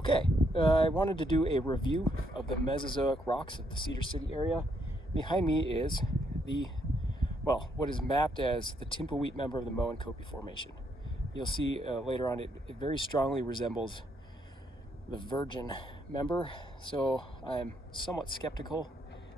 Okay, I wanted to do a review of the Mesozoic rocks of the Cedar City area. Behind me is what is mapped as the Timpawheat member of the Moenkopi Formation. You'll see later on it very strongly resembles the Virgin member, so I'm somewhat skeptical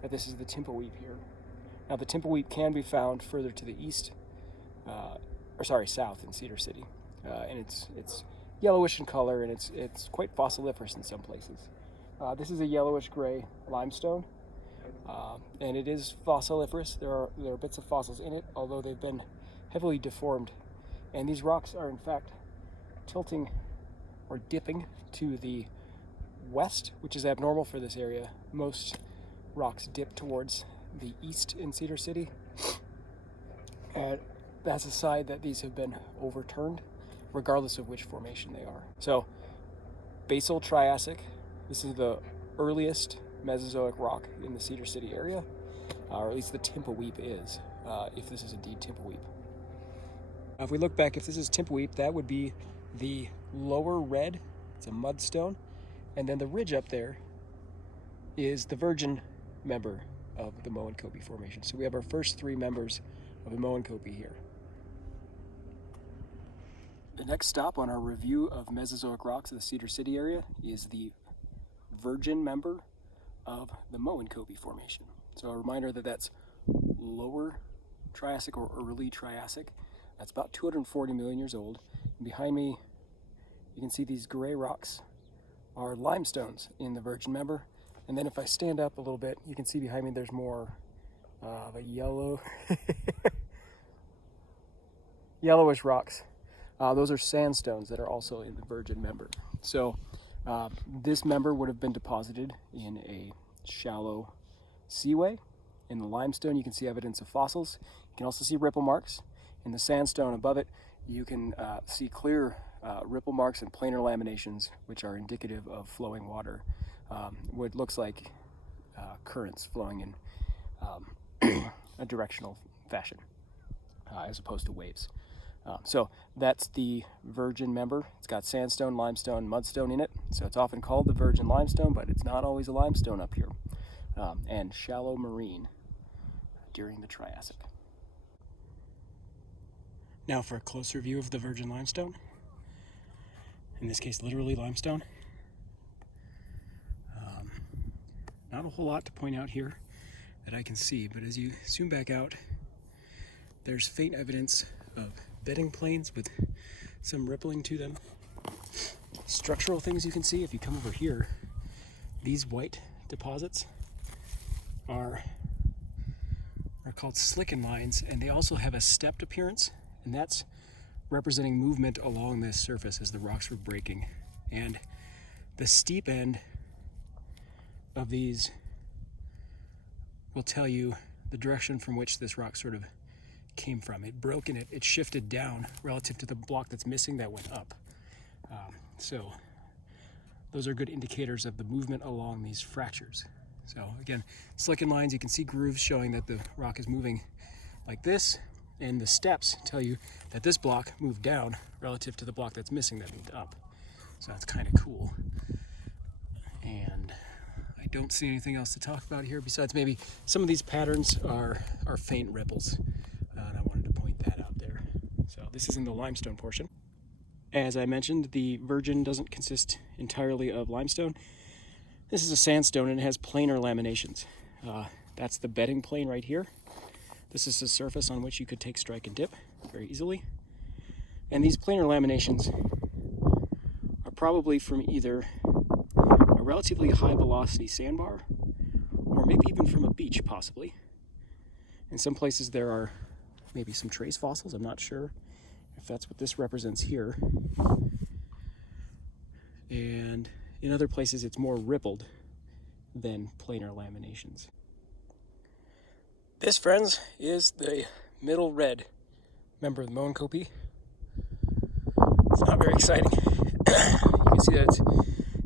that this is the Timpawheat here. Now, the Timpawheat can be found further to the east, south in Cedar City, and it's yellowish in color, and it's quite fossiliferous in some places. This is a yellowish gray limestone, and it is fossiliferous. There are bits of fossils in it, although they've been heavily deformed. And these rocks are in fact tilting or dipping to the west, which is abnormal for this area. Most rocks dip towards the east in Cedar City, and that's a sign that these have been overturned, regardless of which formation they are. So, basal Triassic, this is the earliest Mesozoic rock in the Cedar City area, or at least the Timpawheat is, if this is indeed Timpawheat. If we look back, if this is Timpawheat, that would be the lower red, it's a mudstone, and then the ridge up there is the Virgin member of the Moenkopi Formation. So we have our first three members of the Moenkopi here. The next stop on our review of Mesozoic rocks of the Cedar City area is the Virgin member of the Moenkopi Formation. So a reminder that that's lower Triassic or early Triassic. That's about 240 million years old. And behind me, you can see these gray rocks are limestones in the Virgin member. And then if I stand up a little bit, you can see behind me there's more of a yellowish rocks. Those are sandstones that are also in the Virgin member. So this member would have been deposited in a shallow seaway. In the limestone, you can see evidence of fossils. You can also see ripple marks. In the sandstone above it, you can see clear ripple marks and planar laminations, which are indicative of flowing water. What looks like currents flowing in a directional fashion, as opposed to waves. So that's the Virgin member. It's got sandstone, limestone, mudstone in it. So it's often called the Virgin limestone, but it's not always a limestone up here. And shallow marine during the Triassic. Now for a closer view of the Virgin limestone. In this case, literally limestone. Not a whole lot to point out here that I can see, but as you zoom back out, there's faint evidence of bedding planes with some rippling to them. Structural things you can see if you come over here, these white deposits are called slicken lines, and they also have a stepped appearance, and that's representing movement along this surface as the rocks were breaking. And the steep end of these will tell you the direction from which this rock sort of came from. It broke and it shifted down relative to the block that's missing that went up. So those are good indicators of the movement along these fractures. So again, slicken lines, you can see grooves showing that the rock is moving like this, and the steps tell you that this block moved down relative to the block that's missing that moved up. So that's kind of cool. And I don't see anything else to talk about here besides maybe some of these patterns are faint ripples. And I wanted to point that out there. So this is in the limestone portion. As I mentioned, the Virgin doesn't consist entirely of limestone. This is a sandstone and it has planar laminations. That's the bedding plane right here. This is the surface on which you could take strike and dip very easily. And these planar laminations are probably from either a relatively high velocity sandbar or maybe even from a beach possibly. In some places there are maybe some trace fossils. I'm not sure if that's what this represents here. And in other places it's more rippled than planar laminations. This, friends, is the middle red member of the Moenkopi. It's not very exciting. You can see that it's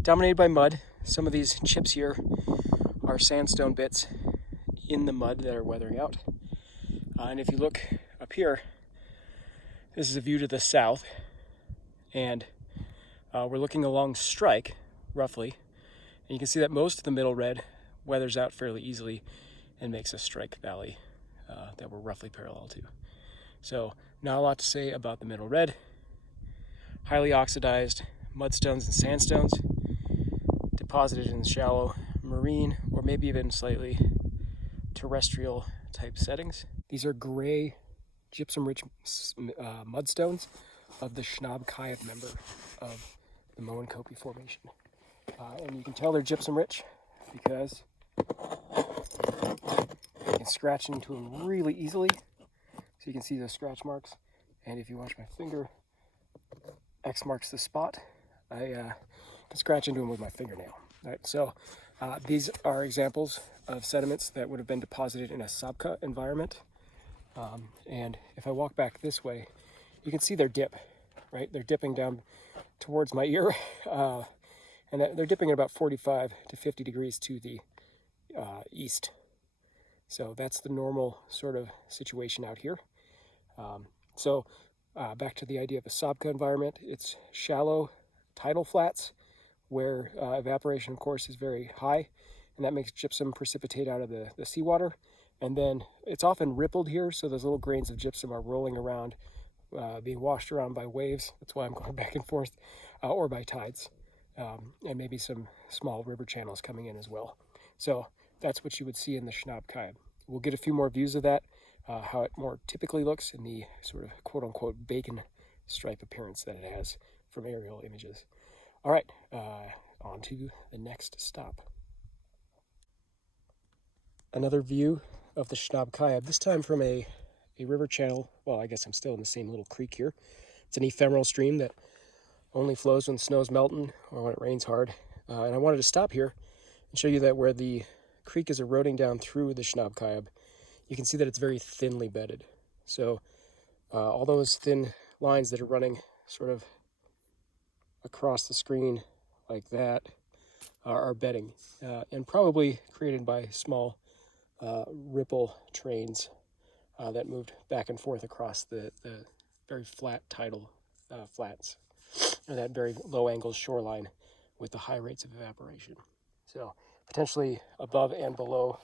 dominated by mud. Some of these chips here are sandstone bits in the mud that are weathering out. And if you look up here, this is a view to the south, and we're looking along strike roughly. And you can see that most of the middle red weathers out fairly easily and makes a strike valley that we're roughly parallel to. So not a lot to say about the middle red. Highly oxidized mudstones and sandstones deposited in shallow marine or maybe even slightly terrestrial type settings. These are gray gypsum-rich mudstones of the Moenkopi member of the Moenkopi Formation. And you can tell they're gypsum-rich because you can scratch into them really easily. So you can see those scratch marks. And if you watch my finger, X marks the spot. I can scratch into them with my fingernail. Right? So these are examples of sediments that would have been deposited in a sabkha environment. And if I walk back this way, you can see their dip, right? They're dipping down towards my ear, and they're dipping at about 45 to 50 degrees to the east. So that's the normal sort of situation out here. Back to the idea of a sabkha environment, it's shallow tidal flats where evaporation, of course, is very high, and that makes gypsum precipitate out of the seawater. And then it's often rippled here, so those little grains of gypsum are rolling around, being washed around by waves. That's why I'm going back and forth, or by tides, and maybe some small river channels coming in as well. So that's what you would see in the Moenkopi. We'll get a few more views of that, how it more typically looks in the sort of quote-unquote bacon stripe appearance that it has from aerial images. All right, on to the next stop. Another view of the Moenkopi, this time from a river channel. Well, I guess I'm still in the same little creek here. It's an ephemeral stream that only flows when the snow's melting or when it rains hard. And I wanted to stop here and show you that where the creek is eroding down through the Moenkopi, you can see that it's very thinly bedded. So all those thin lines that are running sort of across the screen like that are bedding, and probably created by small ripple trains that moved back and forth across the very flat tidal flats, or that very low angle shoreline with the high rates of evaporation. So potentially above and below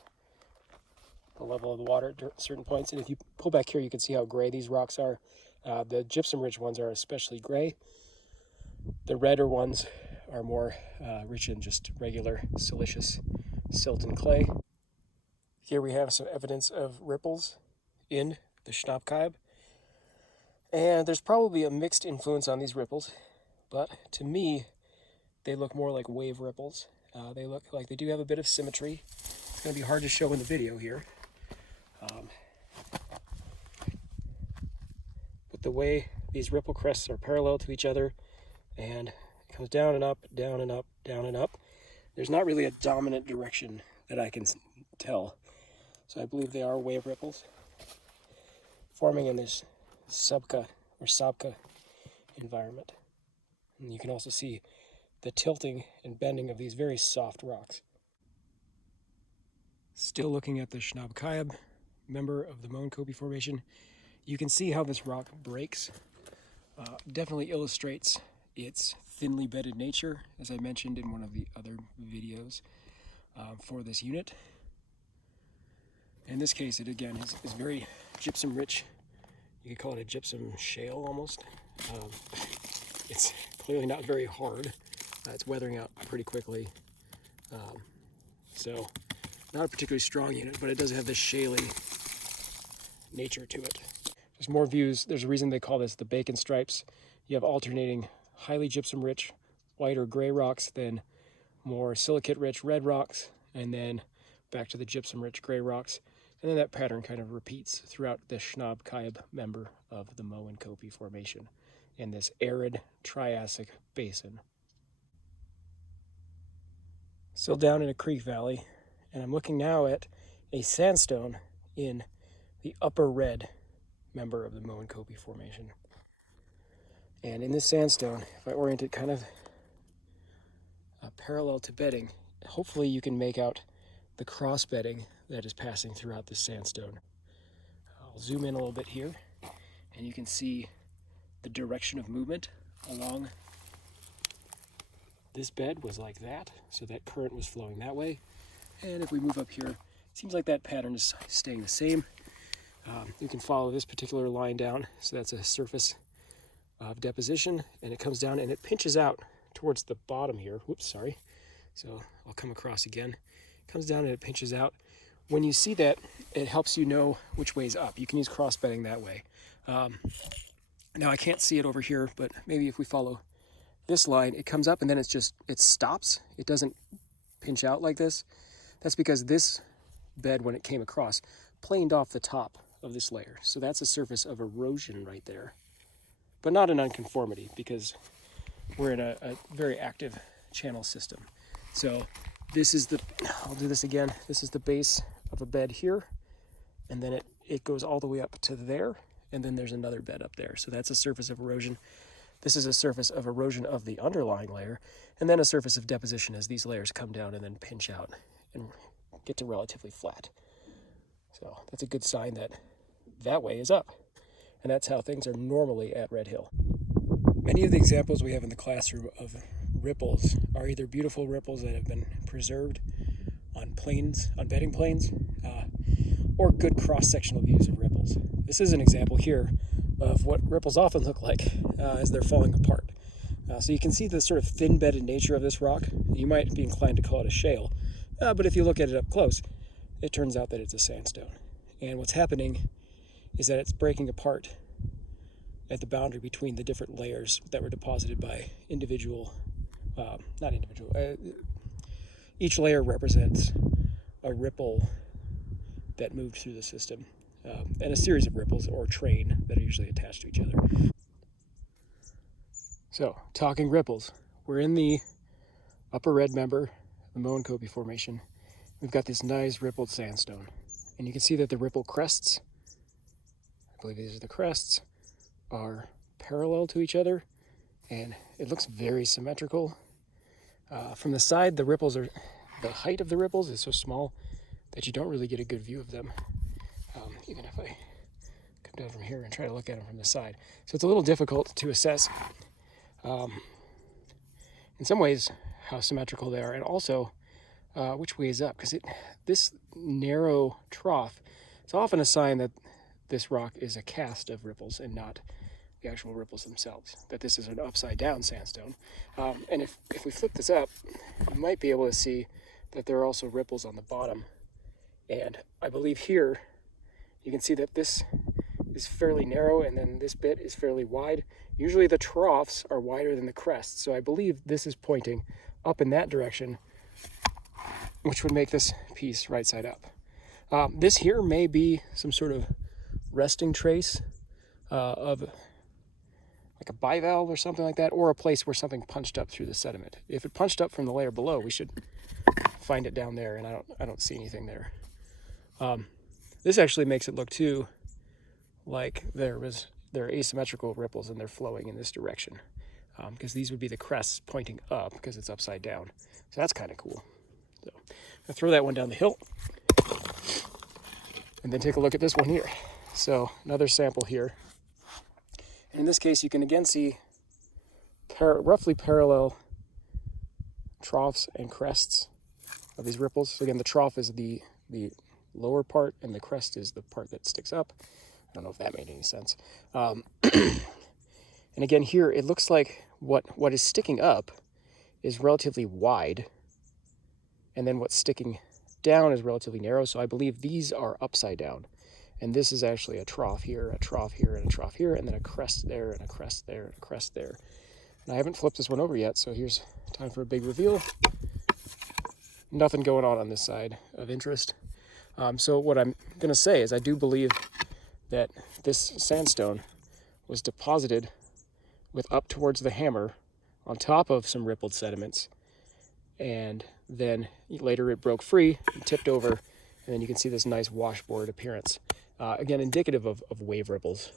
the level of the water at certain points. And if you pull back here, you can see how gray these rocks are. The gypsum-rich ones are especially gray. The redder ones are more rich in just regular silicious silt and clay. Here we have some evidence of ripples in the Moenkopi. And there's probably a mixed influence on these ripples, but to me, they look more like wave ripples. They look like they do have a bit of symmetry. It's going to be hard to show in the video here. But the way these ripple crests are parallel to each other, and it comes down and up, down and up, down and up. There's not really a dominant direction that I can tell. So I believe they are wave ripples forming in this sabkha environment. And you can also see the tilting and bending of these very soft rocks. Still looking at the Moenkopi, member of the Moenkopi Formation, you can see how this rock breaks. Definitely illustrates its thinly bedded nature, as I mentioned in one of the other videos for this unit. In this case, it again is very gypsum rich. You could call it a gypsum shale almost. It's clearly not very hard. It's weathering out pretty quickly. So not a particularly strong unit, but it does have this shaly nature to it. There's more views. There's a reason they call this the bacon stripes. You have alternating highly gypsum-rich white or gray rocks, then more silicate-rich red rocks, and then back to the gypsum-rich gray rocks. And then that pattern kind of repeats throughout the Moenkopi member of the Moenkopi Formation in this arid Triassic basin. Still down in a creek valley, and I'm looking now at a sandstone in the upper red member of the Moenkopi Formation. And in this sandstone, if I orient it kind of parallel to bedding, hopefully you can make out the cross bedding that is passing throughout this sandstone. I'll zoom in a little bit here, and you can see the direction of movement along this bed was like that, so that current was flowing that way. And if we move up here, it seems like that pattern is staying the same. You can follow this particular line down, so that's a surface of deposition, and it comes down and it pinches out towards the bottom here. Whoops, sorry. So I'll come across again. It comes down and it pinches out. When you see that, it helps you know which way's up. You can use cross bedding that way. Now I can't see it over here, but maybe if we follow this line, it comes up and then it stops. It doesn't pinch out like this. That's because this bed, when it came across, planed off the top of this layer. So that's a surface of erosion right there, but not an unconformity because we're in a very active channel system. So this is I'll do this again. This is the base of a bed here, and then it goes all the way up to there, and then there's another bed up there. So that's a surface of erosion. This is a surface of erosion of the underlying layer, and then a surface of deposition as these layers come down and then pinch out and get to relatively flat. So that's a good sign that that way is up, and that's how things are normally at Red Hill. Many of the examples we have in the classroom of ripples are either beautiful ripples that have been preserved on planes, on bedding planes, or good cross-sectional views of ripples. This is an example here of what ripples often look like as they're falling apart. So you can see the sort of thin-bedded nature of this rock. You might be inclined to call it a shale, but if you look at it up close, it turns out that it's a sandstone. And what's happening is that it's breaking apart at the boundary between the different layers that were deposited by each layer represents a ripple that moved through the system, and a series of ripples or train that are usually attached to each other. So, talking ripples, we're in the upper red member, the Moenkopi Formation. We've got this nice rippled sandstone, and you can see that the ripple crests, I believe these are the crests, are parallel to each other, and it looks very symmetrical. From the side, the height of the ripples is so small that you don't really get a good view of them, even if I come down from here and try to look at them from the side. So it's a little difficult to assess, in some ways, how symmetrical they are, and also which way is up, because this narrow trough is often a sign that this rock is a cast of ripples and not the actual ripples themselves, that this is an upside down sandstone. And if we flip this up, you might be able to see that there are also ripples on the bottom. And I believe here you can see that this is fairly narrow and then this bit is fairly wide. Usually the troughs are wider than the crests, so I believe this is pointing up in that direction, which would make this piece right side up. This here may be some sort of resting trace of like a bivalve or something like that, or a place where something punched up through the sediment. If it punched up from the layer below, we should find it down there, and I don't see anything there. This actually makes it look too like there are asymmetrical ripples and they're flowing in this direction, because these would be the crests pointing up because it's upside down. So that's kind of cool. So I'll throw that one down the hill and then take a look at this one here. So another sample here. In this case, you can again see roughly parallel troughs and crests of these ripples. So again, the trough is the lower part and the crest is the part that sticks up. I don't know if that made any sense. And again, here it looks like what is sticking up is relatively wide, and then what's sticking down is relatively narrow. So I believe these are upside down. And this is actually a trough here, a trough here, and a trough here, and then a crest there, and a crest there, and a crest there. And I haven't flipped this one over yet, so here's time for a big reveal. Nothing going on this side of interest. So what I'm going to say is I do believe that this sandstone was deposited with up towards the hammer on top of some rippled sediments, and then later it broke free and tipped over, and then you can see this nice washboard appearance. Again, indicative of wave ripples.